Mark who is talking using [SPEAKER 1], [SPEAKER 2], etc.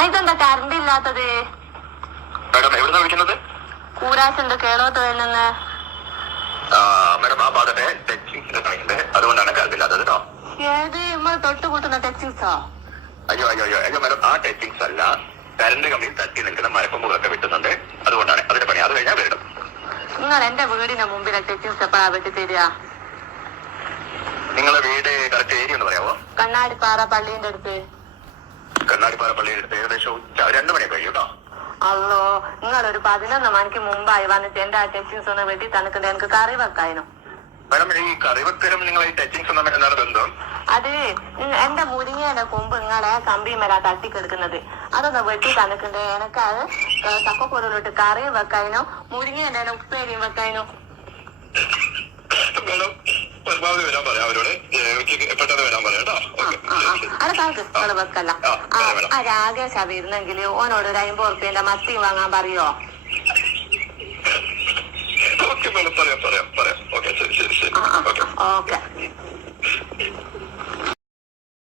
[SPEAKER 1] ഇതെന്താ കറണ്ട് ഇല്ലാത്തത്?
[SPEAKER 2] മാഡം എവിടുന്ന വിളിക്കുന്നത്?
[SPEAKER 1] കൂരാശുണ്ട് കേളോത്ത് നിന്ന്.
[SPEAKER 2] മാഡം ആ ഭാഗത്തെ പണിയുണ്ട് അതുകൊണ്ടാണ് കറണ്ടില്ലാത്തത് കേട്ടോ
[SPEAKER 1] ഏത് നമ്മൾ തൊട്ട് കൂട്ടുന്ന ടെക്സിക്സോ
[SPEAKER 2] അയ്യോ അയ്യോ അയ്യോ അയ്യോ മാഡം ആ ടച്ചിങ്സ് അല്ല. കറണ്ട് കമ്പി തട്ടി നിൽക്കുന്ന മരക്കൊമ്പുകളൊക്കെ വെട്ടുന്നുണ്ട്. അതുകൊണ്ടാണ് അതിന്റെ പണി. അത് കഴിഞ്ഞാൽ വരണം
[SPEAKER 1] നിങ്ങൾ എന്റെ വീടിന്റെ മുമ്പിലെ ടെക്സിക്സ് എപ്പോഴാ വെട്ടി തരിക
[SPEAKER 2] നിങ്ങളുടെ വീട് കറക്റ്റ് ഏരിയ ഒന്ന് പറയാമോ
[SPEAKER 1] കണ്ണാടിപ്പാറ പള്ളീന്റെ അടുത്ത്.
[SPEAKER 2] കണ്ണാടിപ്പാറ പള്ളിയുടെ അടുത്ത് ഏകദേശം ഉച്ച രണ്ട് മണിയൊക്കെ കഴിയും കേട്ടോ.
[SPEAKER 1] അല്ലോ നിങ്ങൾ ഒരു പതിനൊന്ന് മണിക്ക് മുമ്പായി വന്നിട്ട് എന്റെ ആ ടെക്സിക്സ് ഒന്ന് വെട്ടി തന്നിട്ടുണ്ട് എനിക്ക് കറി വെക്കായിരുന്നു
[SPEAKER 2] മാഡം ഈ കറി വെക്കലും നിങ്ങൾ ഈ ടച്ചിങ്സ് തമ്മിൽ എന്താണ് ബന്ധം?
[SPEAKER 1] അത് എന്റെ മുരിങ്ങയുടെ കൊമ്പ് നിങ്ങളെ കമ്പിമേലാ തട്ടിക്കെടുക്കുന്നത്. അതൊന്ന് വെട്ടി തന്നിട്ടുണ്ട് എനിക്ക് അത് ചക്കക്കുരുളിട്ട് കറി വെക്കാനോ മുരിങ്ങയുടെ ഉപ്പേരിയും വെക്കാനോ?
[SPEAKER 2] പരമാവധി വരാൻ പറയാം അവരോട്. ഉച്ചയ്ക്ക് പെട്ടെന്ന് വരാൻ പറയാം
[SPEAKER 1] അത് നിങ്ങൾ വെക്കല്ല
[SPEAKER 2] ആ.
[SPEAKER 1] രാകേഷ വരുന്നെങ്കിൽ ഓനോട് ഒരു അമ്പത് റുപ്യന്റെ മത്തി വാങ്ങാൻ പറയോ? ഓക്കെ.